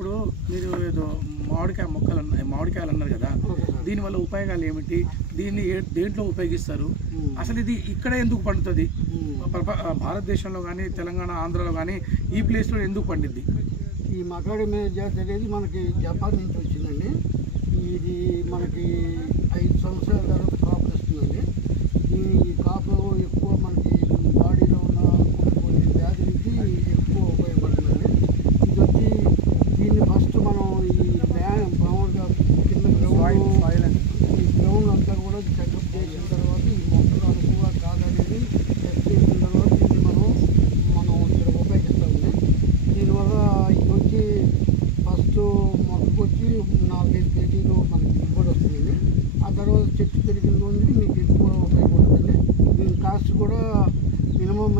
ఇప్పుడు మీరు ఏదో మామిడికాయలు అన్నారు కదా, దీనివల్ల ఉపయోగాలు ఏమిటి, దీన్ని దేంట్లో ఉపయోగిస్తారు, అసలు ఇది ఇక్కడ ఎందుకు పండుతుంది, భారతదేశంలో కానీ తెలంగాణ ఆంధ్రలో కానీ ఈ ప్లేస్లో ఎందుకు పండిద్ది? ఈ మకాడమే జాతి అనేది మనకి జపాన్ నుంచి వచ్చిందండి. ఇది మనకి 5 సంవత్సరాల తర్వాత కాపు వస్తుందండి. ఈ కాపు ఎక్కువ మనకి బాడీలో ఉన్న కొన్ని వ్యాధులకి ఎక్కువ ఉపయోగపడుతుందండి. ఇది వచ్చి దీన్ని ఫస్ట్ మనం ఈ మామూలుగా కింద ఈ గ్రౌండ్ అంతా కూడా చెకప్ చేసిన తర్వాత ఈ మొక్కలు అనుకువ కాదనేది టెస్ట్ చేసిన తర్వాత దీన్ని మనం ఇక్కడ ఉపయోగిస్తామండి. దీనివల్ల ఇది వచ్చి ఫస్ట్ మొక్కకు వచ్చి 4-5 కేజీలు మనకి దిగుబడి వస్తుందండి. ఆ తర్వాత చెట్టు పెరిగిన నుండి మీకు ఎక్కువ ఉపయోగపడుతుంది. దీని కాస్ట్ కూడా మినిమం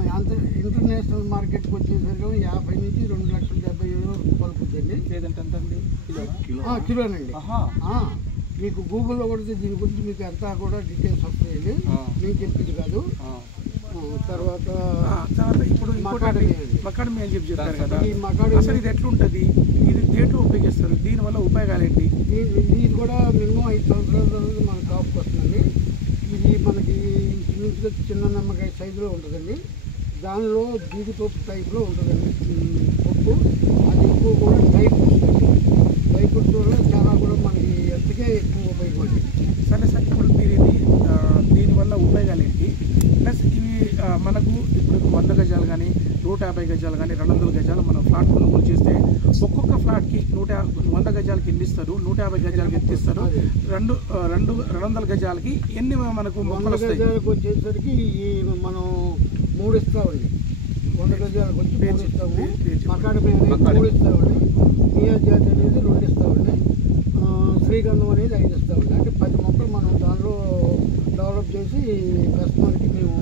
ఇంటర్నేషనల్ మార్కెట్కి వచ్చేసరికి 50 నుంచి 2,70,000 పలుకుతుంది. కిలోనండి. మీకు గూగుల్లో కొడితే దీని గురించి మీకు అంతా కూడా డీటెయిల్స్ వస్తాయండి, నేను చెప్పింది కాదు. తర్వాత ఇప్పుడు మకాడమీ అని చెప్పారు కదా, అసలు ఇది ఎట్లుంటుంది, ఇది దేంట్లో ఉపయోగిస్తారు, దీనివల్ల ఉపయోగాలు ఏంటి? ఇది కూడా మినిమం 5 సంవత్సరాల తర్వాత మనకు కాపుకి వస్తుందండి. ఇది మనకి ఇంచుమించుగా చిన్న నిమ్మకాయ సైజులో ఉంటుందండి. దానిలో జీడిపప్పు టైప్లో ఉంటుందండి పప్పు. అది ఎక్కువ కూడా డ్రై ఫ్రూట్స్ వల్ల చాలా కూడా మనకి ఎంతకే ఎక్కువ ఉపయోగపడుతుంది. సరే సార్, ఇప్పుడు మీరు ఇది దీనివల్ల ఉపయోగాలు ఏంటి, ప్లస్ ఇవి మనకు ఇప్పుడు 100 గజాలు కానీ 150 గజాలు కానీ 200 గజాలు మనం ఫ్లాట్ కొనుగోలు చేస్తే ఒక్కొక్క ఫ్లాట్కి 100 గజాలకి ఎన్ని ఇస్తారు, 150 గజాలకి ఎంత ఇస్తారు, 200 గజాలకి ఎన్ని మనకు మొక్కలు వస్తాయి? 100 గజాలకు వచ్చేసరికి మనం 3 ఇస్తామండి. 100 గజాలకు వచ్చి 3 ఇస్తాము. మకాడమీ అనేది 3 ఇస్తామండి. మియా జాతి అనేది 2 ఇస్తామండి. శ్రీగంధం అనేది 5 ఇస్తామండి. అంటే 10 మొక్కలు మనం దానిలో డెవలప్ చేసి కస్టమర్కి మేము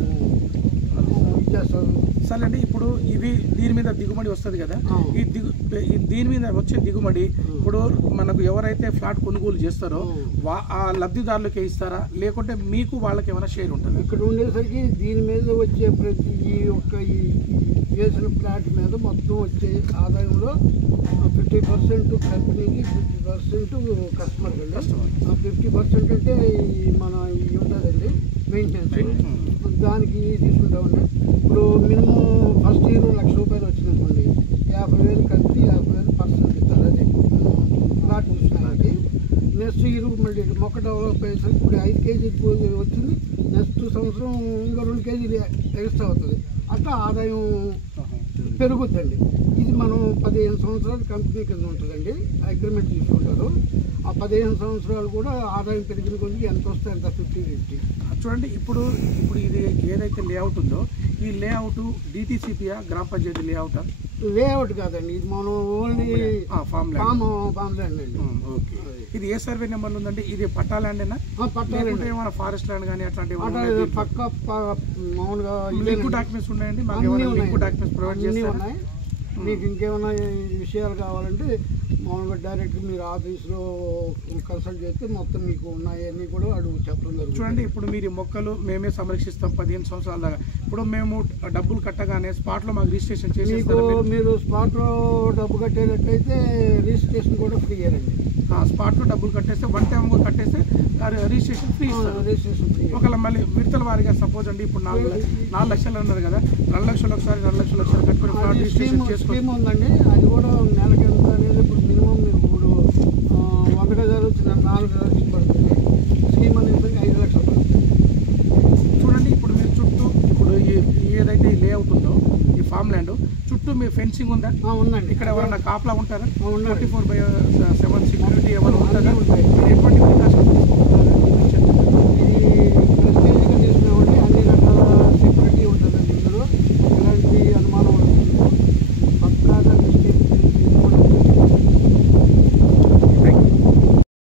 ఇచ్చేస్తాము. సరే అండి, ఇప్పుడు ఇవి దీని మీద దిగుబడి వస్తుంది కదా, దీని మీద వచ్చే దిగుబడి ఇప్పుడు మనకు ఎవరైతే ఫ్లాట్ కొనుగోలు చేస్తారో ఆ లబ్ధిదారులకే ఇస్తారా, లేకుంటే మీకు వాళ్ళకి ఏమైనా షేర్ ఉంటుంది? ఇక్కడ ఉండేసరికి దీని మీద వచ్చే ప్రతి ఈ వేసిన ఫ్లాట్ మీద మొత్తం వచ్చే ఆదాయంలో 50% కంపెనీకి, 50% కస్టమర్కి అండి. 50% అంటే మన ఇవి ఉంటుందండి మెయింటెనెన్స్, దానికి తీసుకుంటామండి. ఇప్పుడు మినిమం ఫస్ట్ ఇయర్ 1,00,000 రూపాయలు వచ్చిందనుకోండి, 50,000 కలిపి 50,000% ఇస్తారు. అది ఫ్లాట్ చూసుకోవడానికి. నెక్స్ట్ ఇయర్ మళ్ళీ మొక్క డెవలప్ అయ్యేసరికి ఇప్పుడు 5 కేజీలు వచ్చింది, నెక్స్ట్ సంవత్సరం ఇంకా 2 కేజీలు ఎక్స్ట్రా అవుతుంది. అట్లా ఆదాయం పెరుగుద్దండి. ఇది మనం 15 సంవత్సరాలు కంపెనీ కింద ఉంటుందండి, అగ్రిమెంట్ తీసుకుంటారు. ఆ 15 సంవత్సరాలు కూడా ఆదాయం పెరిగిన కొద్దికి ఎంత వస్తే అంత 50-50. చూడండి, ఇప్పుడు ఇది ఏదైతే లేఅవుట్ ఉందో ఈ లేఅవుట్ డిటిసిపియా గ్రామ పంచాయతీ లేఅవుట్ కాదండి, ఇది మనం ఓన్లీ ఫామ్ ల్యాండ్ అండి. ఓకే, ఇది ఏ సర్వే నెంబర్ ఉందండి? ఇది పట్టా ల్యాండ్ ఏనా, ఏమైనా ఫారెస్ట్ ల్యాండ్ కానీ అట్లాంటివి పక్క మామూలుగా లింక్ డాక్యుమెంట్స్ ఉన్నాయండి? మాకు లింక్ డాక్యుమెంట్స్ ప్రొవైడ్ చేస్తారా? మీకు ఇంకేమైనా విషయాలు కావాలంటే మామూలుగా డైరెక్ట్ మీరు ఆఫీస్లో కన్సల్ట్ చేస్తే మొత్తం మీకు ఉన్నాయన్నీ కూడా అడుగు చెప్పడం జరుగుతుంది. చూడండి, ఇప్పుడు మీరు మొక్కలు మేమే సంరక్షిస్తాం 15 సంవత్సరాల దాకా. ఇప్పుడు మేము డబ్బులు కట్టగానే స్పాట్లో మాకు రిజిస్ట్రేషన్ చేసి మీరు స్పాట్లో డబ్బు కట్టేటట్టయితే రిజిస్ట్రేషన్ కూడా ఫ్రీ అండి. స్పాట్లో డబ్బులు కట్టేస్తే 1 టైమ్ కట్టేస్తే రిజిస్ట్రేషన్ ఫ్రీ ఇస్తారు. ఒకవేళ మళ్ళీ విడతల వారిగా సపోజ్ అండి ఇప్పుడు 4 లక్షలు అన్నారు కదా, 2 లక్షలు ఒకసారి 2 లక్షలు కట్టుకుని ఫ్లాట్ రిజిస్ట్రేషన్ చేసుకోండి ఉందండి. అది కూడా నెలకి ఎంత అనేది ఇప్పుడు మినిమం మీకు ఇప్పుడు 100 గజాలు వచ్చిన 4 లక్షలు పడుతుంది. స్కీమ్ అనేది 5 లక్షలు పడుతుంది. చూడండి, ఇప్పుడు మీరు చుట్టూ ఇప్పుడు ఏదైతే ఈ లేఅవుట్ ఉందో ఈ ఫామ్ ల్యాండ్ చుట్టూ మీ ఫెన్సింగ్ ఉందా? ఉందండి. ఇక్కడ ఎవరైనా కాపలా ఉంటారా? 24/7 సెక్యూరిటీ ఎవరు ఉంటారా? ఎటువంటి